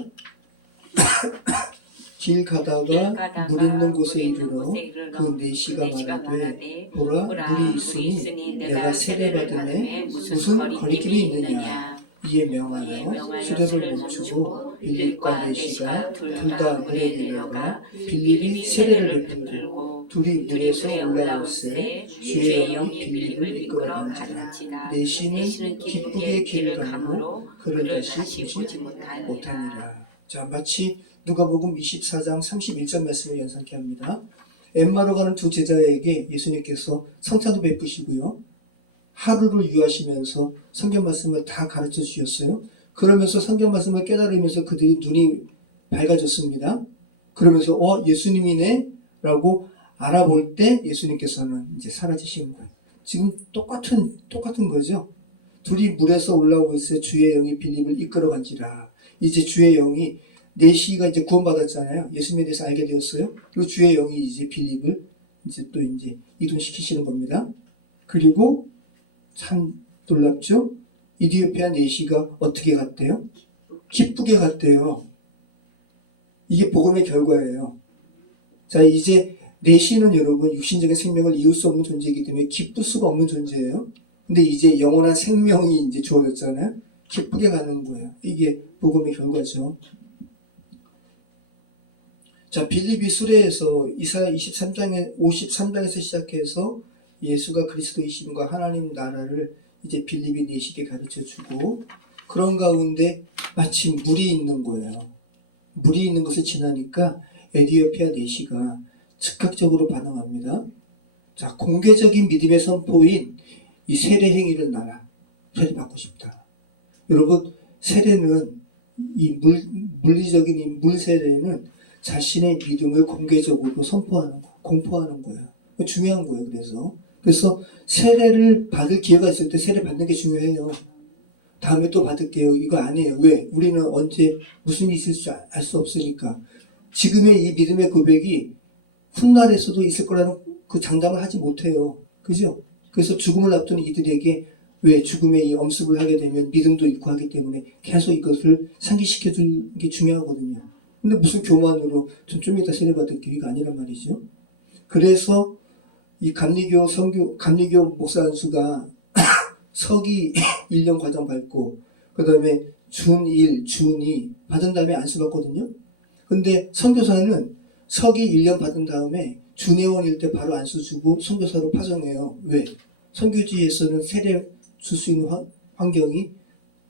물 있는 곳에 이르러 그 내시가 말하되 보라 물이 있으니 내가 세례받음에 무슨 거리낌이 있느냐. 이에 명하여 수레를 멈추고 빌립과 내시가 둘 다 물에 내려가 빌립이 세례를 베풀고 둘이 물에서 올라올세 주의 영이 빌립을 이끌어간지라. 내시는 기쁘게 길을 가므로 그를 다시 보지 못하니라. 자, 마치 누가복음 24장 31절 말씀을 연상케 합니다. 엠마로 가는 두 제자에게 예수님께서 성찬도 베푸시고요. 하루를 유하시면서 성경 말씀을 다 가르쳐 주셨어요. 그러면서 성경 말씀을 깨달으면서 그들이 눈이 밝아졌습니다. 그러면서 예수님이네 라고 알아볼 때 예수님께서는 이제 사라지신 거예요. 지금 똑같은 거죠. 둘이 물에서 올라오고 있어요. 주의 영이 빌립을 이끌어간지라. 이제 주의 영이 내시가 이제 구원받았잖아요. 예수님에 대해서 알게 되었어요. 그리고 주의 영이 이제 빌립을 이제 이동시키시는 겁니다. 그리고 참 놀랍죠? 이디오피아 내시가 어떻게 갔대요? 기쁘게 갔대요. 이게 복음의 결과예요. 자, 이제 내시는 여러분 육신적인 생명을 이을 수 없는 존재이기 때문에 기쁠 수가 없는 존재예요. 근데 이제 영원한 생명이 이제 주어졌잖아요. 기쁘게 가는 거예요. 이게 복음의 결과죠. 자, 빌립이 수레에서 이사야 53장에서 시작해서 예수가 그리스도이심과 하나님 나라를 이제 빌립이 내시게 가르쳐주고, 그런 가운데 마치 물이 있는 거예요. 물이 있는 것을 지나니까 에디오피아 내시가 즉각적으로 반응합니다. 자, 공개적인 믿음의 선포인 이 세례 행위를 나라 세례받고 싶다. 여러분, 세례는 물리적인 이 물 세례는 자신의 믿음을 공개적으로 선포하는 거, 공포하는 거예요. 중요한 거예요. 그래서 세례를 받을 기회가 있을 때 세례 받는 게 중요해요. 다음에 또 받을게요. 이거 아니에요. 왜? 우리는 언제 무슨 일이 있을지 알 수 없으니까. 지금의 이 믿음의 고백이 훗날에서도 있을 거라는 그 장담을 하지 못해요. 그죠? 그래서 죽음을 앞둔 이들에게 왜 죽음의 이 엄습을 하게 되면 믿음도 잃고 하기 때문에 계속 이것을 상기시켜주는 게 중요하거든요. 근데 무슨 교만으로 좀 이따 세례 받을게요. 이거 아니란 말이죠. 그래서 이 감리교 목사 한 수가 서기 1년 과정 밟고, 그 다음에 준1, 준2 받은 다음에 안수 받거든요. 근데 선교사는 서기 1년 받은 다음에 준회원일 때 바로 안수 주고 선교사로 파송해요. 왜? 선교지에서는 세례 줄 수 있는 환경이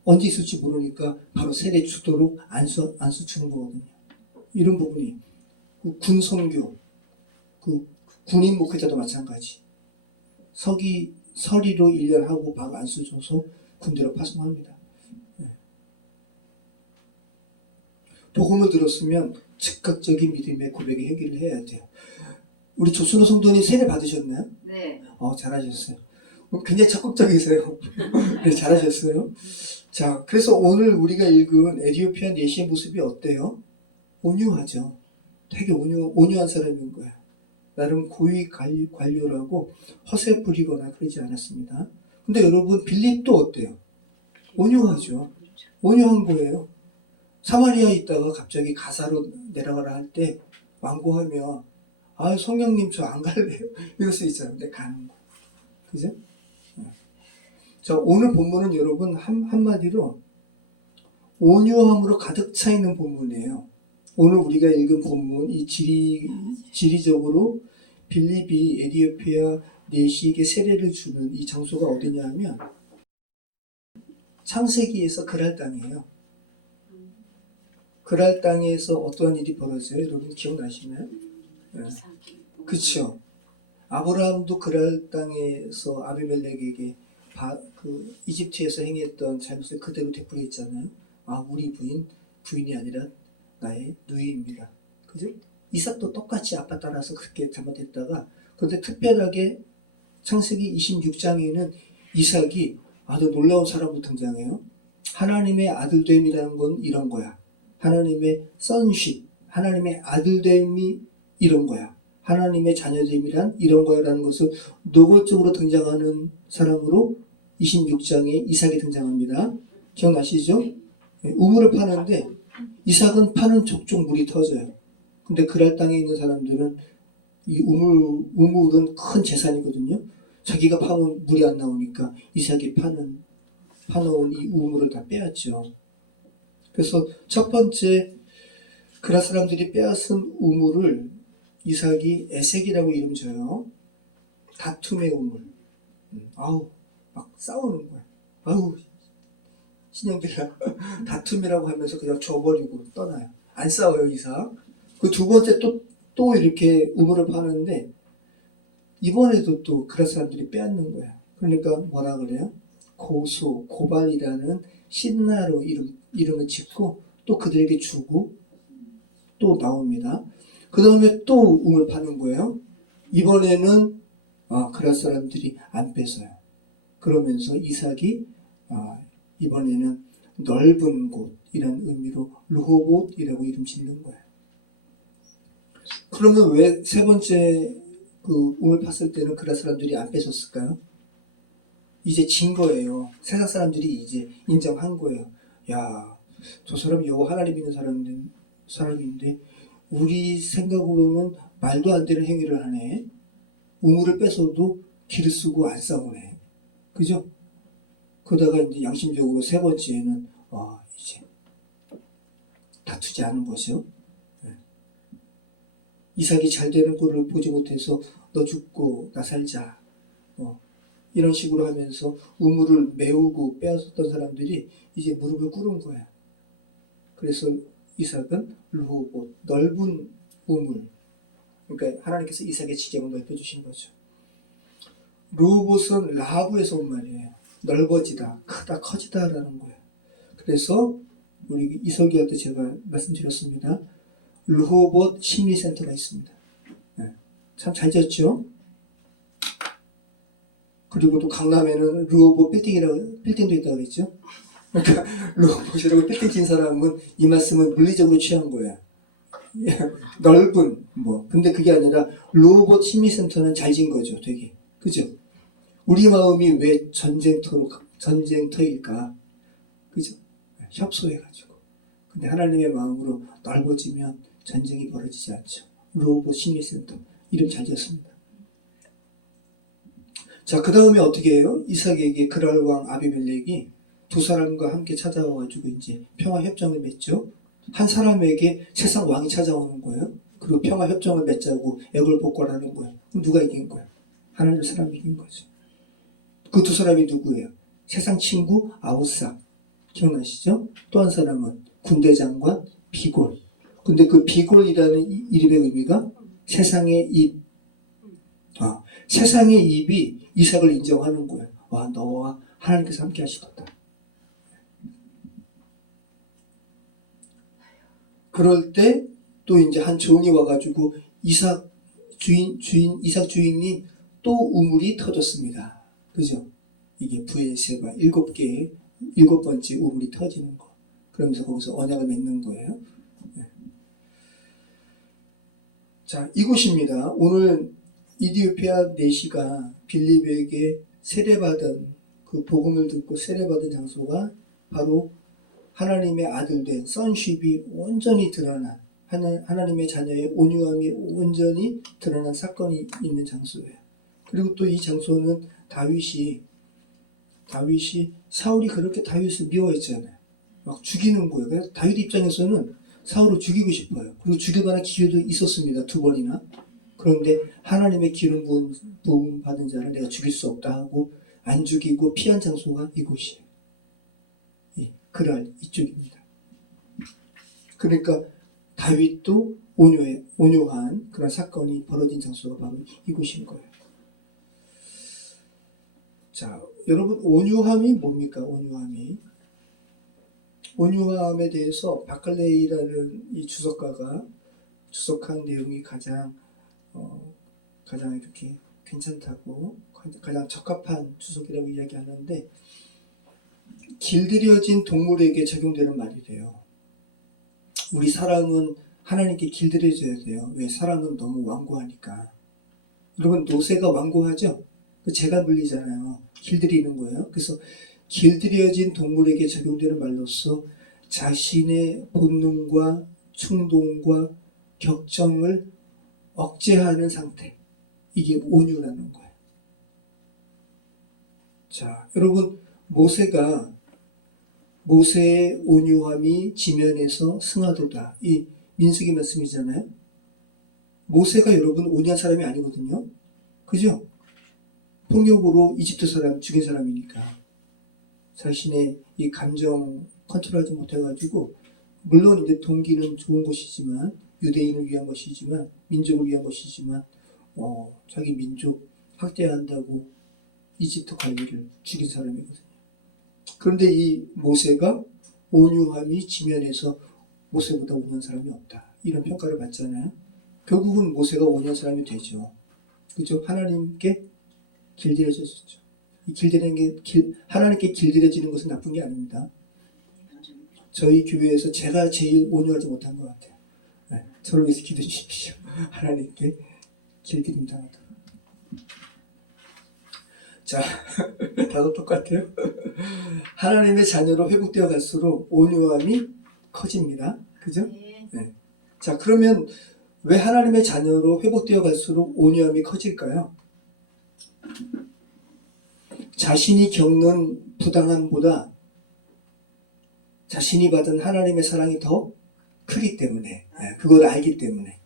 언제 있을지 모르니까 바로 세례 주도록 안수 주는 거거든요. 이런 부분이 군 선교, 군인 목회자도 마찬가지. 서리로 1년 하고 바로 안수 줘서 군대로 파송합니다. 복음을 들었으면 즉각적인 믿음의 고백의 회개를 해야 돼요. 우리 조순호 성도님 세례 받으셨나요? 네. 잘하셨어요. 굉장히 적극적이세요. 네, 잘하셨어요. 자, 그래서 오늘 우리가 읽은 에디오피아 내시의 모습이 어때요? 온유하죠. 되게 온유한 사람인 거예요. 나름 고위 관료라고 허세 부리거나 그러지 않았습니다. 근데 여러분, 빌립도 어때요? 온유하죠. 온유한 거예요. 사마리아에 있다가 갑자기 가사로 내려가라 할 때 완고하면 성령님 저 안 갈래요? 이럴 수 있잖아요. 근데 가는 거. 그죠? 자, 오늘 본문은 여러분 한마디로 온유함으로 가득 차 있는 본문이에요. 오늘 우리가 읽은 본문, 이 지리적으로 빌립이 에디오피아 내시에게 세례를 주는 이 장소가 어디냐 하면 창세기에서 그랄 땅이에요. 그랄 땅에서 어떠한 일이 벌어져요? 여러분 기억나시나요? 네. 그렇죠. 아브라함도 그랄 땅에서 아비멜렉에게 이집트에서 행했던 잘못을 그대로 되풀이했잖아요. 우리 부인이 아니라 나의 누이입니다. 그죠? 이삭도 똑같이 아빠 따라서 그렇게 잘못했다가, 그런데 특별하게 창세기 26장에는 이삭이 아주 놀라운 사람으로 등장해요. 하나님의 아들됨이라는 건 이런 거야. 하나님의 sonship, 하나님의 아들됨이 이런 거야. 하나님의 자녀됨이란 이런 거야라는 것을 노골적으로 등장하는 사람으로 26장에 이삭이 등장합니다. 기억나시죠? 우물을 파는데 이삭은 파는 족족 물이 터져요. 근데 그랄 땅에 있는 사람들은 이 우물은 큰 재산이거든요. 자기가 파면 물이 안 나오니까 이삭이 파놓은 이 우물을 다 빼앗죠. 그래서 첫 번째 그랄 사람들이 빼앗은 우물을 이삭이 에색이라고 이름 줘요. 다툼의 우물. 아우 막 싸우는 거야. 아우 신형들이랑 다툼이라고 하면서 그냥 줘버리고 떠나요. 안 싸워요 이삭. 그 두 번째 또 이렇게 우물을 파는데 이번에도 또 그런 사람들이 빼앗는 거야. 그러니까 뭐라 그래요? 고발이라는 신나로 이름을 짓고 또 그들에게 주고 또 나옵니다. 그 다음에 또 우물 파는 거예요. 이번에는 그런 사람들이 안 뺏어요. 그러면서 이삭이 이번에는 넓은 곳이라는 의미로 르호봇이라고 이름 짓는 거예요. 그러면 왜 세 번째 그 우물 팠을 때는 그런 사람들이 안 뺏었을까요? 이제 진 거예요. 세상 사람들이 이제 인정한 거예요. 야, 저 사람 여호와 하나님 믿는 사람인데 우리 생각으로는 말도 안 되는 행위를 하네. 우물을 뺏어도 길을 쓰고 안 싸우네. 그죠? 그러다가 이제 양심적으로 세 번째는 이제 다투지 않은 거죠. 이삭이 잘 되는 꼴을 보지 못해서 너 죽고 나 살자 이런 식으로 하면서 우물을 메우고 빼앗았던 사람들이 이제 무릎을 꿇은 거야. 그래서 이삭은 르호봇, 넓은 우물, 그러니까 하나님께서 이삭의 지경을 넓혀주신 거죠. 르호봇은 라하브에서 온 말이에요. 넓어지다, 크다, 커지다라는 거예요. 그래서 우리 이설교할 때 제가 말씀드렸습니다. 르호봇 심리센터가 있습니다. 참 잘 지었죠? 그리고 또 강남에는 르호봇 빌딩도 있다고 그랬죠? 그러니까 르호봇이라고 빌딩 진 사람은 이 말씀은 물리적으로 취한 거야. 넓은 근데 그게 아니라 르호봇 심리센터는 잘 진 거죠, 되게. 그죠? 우리 마음이 왜 전쟁터일까? 그죠? 협소해가지고. 근데 하나님의 마음으로 넓어지면 전쟁이 벌어지지 않죠. 르호봇 심리센터. 이름 잘 지었습니다. 자, 그 다음에 어떻게 해요? 이삭에게 그랄 왕 아비멜렉이 두 사람과 함께 찾아와가지고 이제 평화협정을 맺죠. 한 사람에게 세상 왕이 찾아오는 거예요. 그리고 평화협정을 맺자고 액을 복권하는 거예요. 그럼 누가 이긴 거예요? 하나님 사람이 이긴 거죠. 그 두 사람이 누구예요? 세상 친구 아우삭. 기억나시죠? 또 한 사람은 군대 장관 비골. 근데 그 비골이라는 이름의 의미가 세상의 입. 세상의 입이 이삭을 인정하는 거예요. 와, 너와 하나님께서 함께 하시겠다. 그럴 때 또 이제 한 종이 와가지고 이삭 주인이 또 우물이 터졌습니다. 그죠? 이게 브엘세바 7번째 우물이 터지는 거. 그러면서 거기서 언약을 맺는 거예요. 자, 이곳입니다. 오늘 이디오피아 내시가 빌립에게 세례받은 그 복음을 듣고 세례받은 장소가 바로 하나님의 아들된 sonship이 온전히 드러난 하나님의 자녀의 온유함이 온전히 드러난 사건이 있는 장소예요. 그리고 또 이 장소는 다윗이 사울이 그렇게 다윗을 미워했잖아요. 막 죽이는 거예요. 그래서 다윗 입장에서는 사울을 죽이고 싶어요. 그리고 죽여가는 기회도 있었습니다. 2번이나. 그런데 하나님의 기름 부음 받은 자를 내가 죽일 수 없다 하고 안 죽이고 피한 장소가 이곳이에요. 그랄 이쪽입니다. 그러니까 다윗도 온유한 그런 사건이 벌어진 장소가 바로 이곳인 거예요. 자, 여러분 온유함이 뭡니까? 온유함에 대해서 바클레이라는 이 주석가가 주석한 내용이 가장 이렇게 괜찮다고 가장 적합한 주석이라고 이야기하는데 길들여진 동물에게 적용되는 말이래요. 우리 사랑은 하나님께 길들여져야 돼요. 왜? 사랑은 너무 완고하니까. 여러분, 노새가 완고하죠? 재가 물리잖아요. 길들이는 거예요. 그래서 길들여진 동물에게 적용되는 말로서 자신의 본능과 충동과 격정을 억제하는 상태. 이게 온유라는 거예요. 자, 여러분, 모세의 온유함이 지면에서 승하도다. 이 민수기 말씀이잖아요. 모세가 여러분 온유한 사람이 아니거든요. 그죠? 폭력으로 이집트 사람 죽인 사람이니까 자신의 이 감정 컨트롤하지 못해가지고, 물론 이제 동기는 좋은 것이지만, 유대인을 위한 것이지만, 민족을 위한 것이지만, 자기 민족 학대한다고 이집트 관리를 죽인 사람이거든요. 그런데 이 모세가 온유함이 지면에서 모세보다 온유한 사람이 없다, 이런 평가를 받잖아요. 결국은 모세가 온유한 사람이 되죠. 그죠? 하나님께 길들여졌죠. 이 길들이는 게, 하나님께 길들여지는 것은 나쁜 게 아닙니다. 저희 교회에서 제가 제일 온유하지 못한 것 같아요. 네, 저를 위해서 기도해 주십시오. 하나님께 길들임 당하도록. 자, 다도 똑같아요. 하나님의 자녀로 회복되어 갈수록 온유함이 커집니다. 그죠? 네. 자, 그러면 왜 하나님의 자녀로 회복되어 갈수록 온유함이 커질까요? 자신이 겪는 부당함보다 자신이 받은 하나님의 사랑이 더 크기 때문에, 그걸 알기 때문에.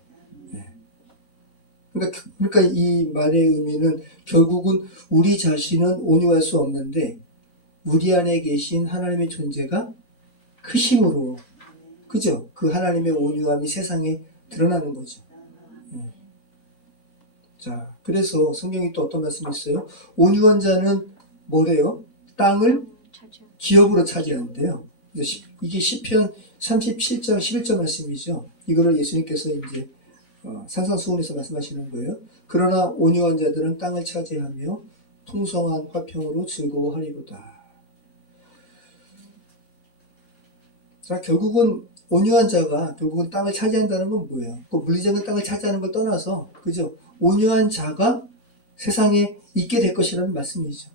그러니까 이 말의 의미는 결국은 우리 자신은 온유할 수 없는데 우리 안에 계신 하나님의 존재가 크심으로, 그죠? 그 하나님의 온유함이 세상에 드러나는 거죠. 자, 그래서 성경이 또 어떤 말씀이 있어요? 온유한 자는 뭐래요? 땅을 기업으로 차지하는데요. 이게 시편 37장 11절 말씀이죠. 이거를 예수님께서 이제 산상수훈에서 말씀하시는 거예요. 그러나 온유한 자들은 땅을 차지하며 풍성한 화평으로 즐거워하리로다. 자, 결국은 온유한 자가 결국은 땅을 차지한다는 건 뭐예요? 그 물리적인 땅을 차지하는 걸 떠나서, 그죠? 온유한 자가 세상에 있게 될 것이라는 말씀이죠.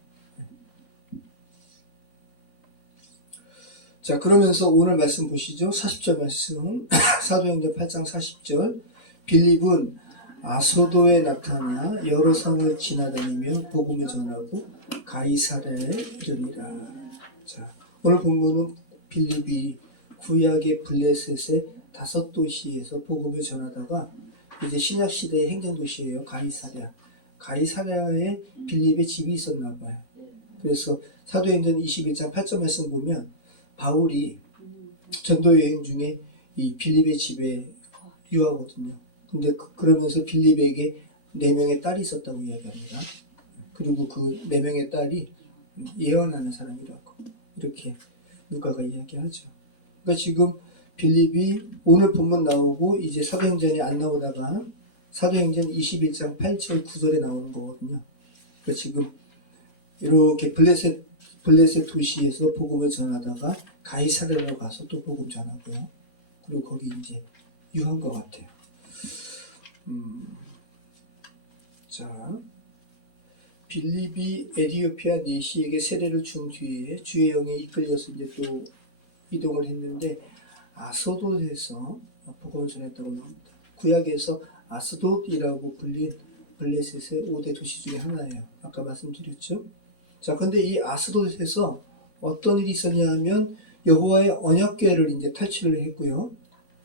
자, 그러면서 오늘 말씀 보시죠. 40절 말씀. 사도행전 8장 40절. 빌립은 아소도에 나타나 여러 성을 지나다니며 복음을 전하고 가이사랴에 이르니라. 자, 오늘 본문은 빌립이 구약의 블레셋의 5도시에서 복음을 전하다가 이제 신약 시대의 행정도시예요. 가이사랴에 빌립의 집이 있었나 봐요. 그래서 사도행전 21장 8절 말씀 보면 바울이 전도 여행 중에 이 빌립의 집에 유하거든요. 근데 그러면서 빌립에게 4명의 딸이 있었다고 이야기합니다. 그리고 그 4명의 딸이 예언하는 사람이라고 이렇게 누가가 이야기하죠. 그러니까 지금 빌립이 오늘 본문 나오고 이제 사도행전이 안 나오다가 사도행전 21장 8절 9절에 나오는 거거든요. 그러니까 지금 이렇게 블레셋 도시에서 복음을 전하다가 가이사랴로 가서 또 복음 전하고요. 그리고 거기 이제 유한 것 같아요. 자, 빌립이 에디오피아 네시에게 세례를 준 뒤에 주의 영에 이끌려서 이제 또 이동을 했는데 아소돗에서 복음을 전했다고 나옵니다. 구약에서 아스돗이라고 불린 블레셋의 5대 도시 중에 하나예요. 아까 말씀드렸죠. 자, 근데 이 아스돗에서 어떤 일이 있었냐 하면 여호와의 언약궤를 이제 탈취를 했고요.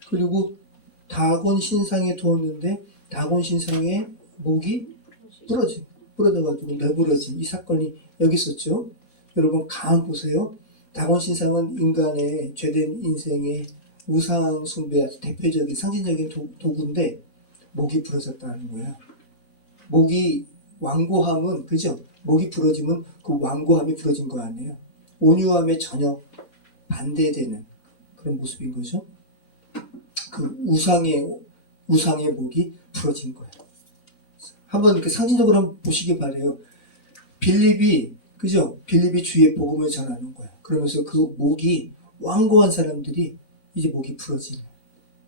그리고 다곤 신상에 두었는데 다곤 신상의 목이 부러져가지고 내부러진 이 사건이 여기 있었죠. 여러분 감 보세요. 다곤 신상은 인간의 죄된 인생의 우상 숭배 대표적인 상징적인 도구인데 목이 부러졌다는 거예요. 목이 완고함은, 그죠? 목이 부러지면 그 완고함이 부러진 거 아니에요. 온유함에 전혀 반대되는 그런 모습인 거죠. 그 우상의 목이 부러진 거예요. 한번 이렇게 상징적으로 한번 보시기 바래요. 빌립이, 그죠? 빌립이 주의 복음을 전하는 거예요. 그러면서 그 목이 완고한 사람들이 이제 목이 부러지는.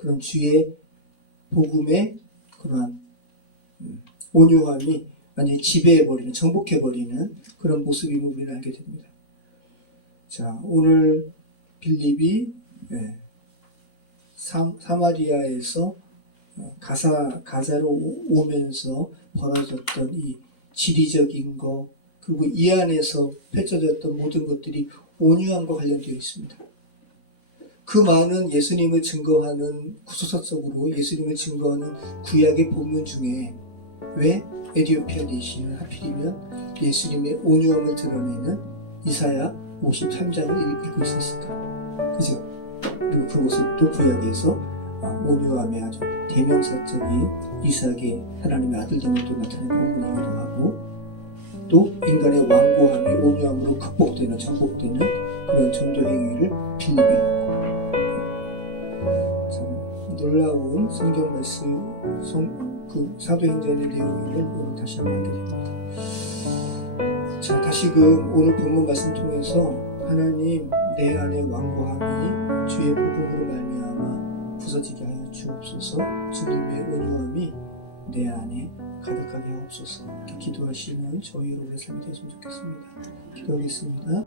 그런 주의 복음의 그러한 온유함이 완전히 지배해버리는, 정복해버리는 그런 모습임을 우리는 알게 됩니다. 자, 오늘 빌립이 사마리아에서 가사로 오면서 벌어졌던 이 지리적인 것, 그리고 이 안에서 펼쳐졌던 모든 것들이 온유함과 관련되어 있습니다. 그 많은 예수님을 증거하는 구속사적으로 예수님을 증거하는 구약의 본문 중에 왜 에티오피아 내시는 하필이면 예수님의 온유함을 드러내는 이사야 53장을 읽고 있었을까? 그죠? 그리고 그것을 또 구약에서 온유함의 아주 대명사적인 이삭의 하나님의 아들됨을 또 나타내는 본문이기도 하고, 또 인간의 완고함이 온유함으로 극복되는, 정복되는 그런 전도 행위를 빌립이 하고, 참 놀라운 성경 말씀, 그 사도행전의 내용을 오늘 다시 한번 알게 됩니다. 자, 다시금 오늘 본문 말씀 통해서 하나님, 내 안에 완고함이 주의 복음으로 말미암아 부서지게 하여 주옵소서, 주님의 온유함이 내 안에 가득하게 하옵소서, 이렇게 기도하시는 저희 여러분의 삶이 되었으면 좋겠습니다. 기도하겠습니다.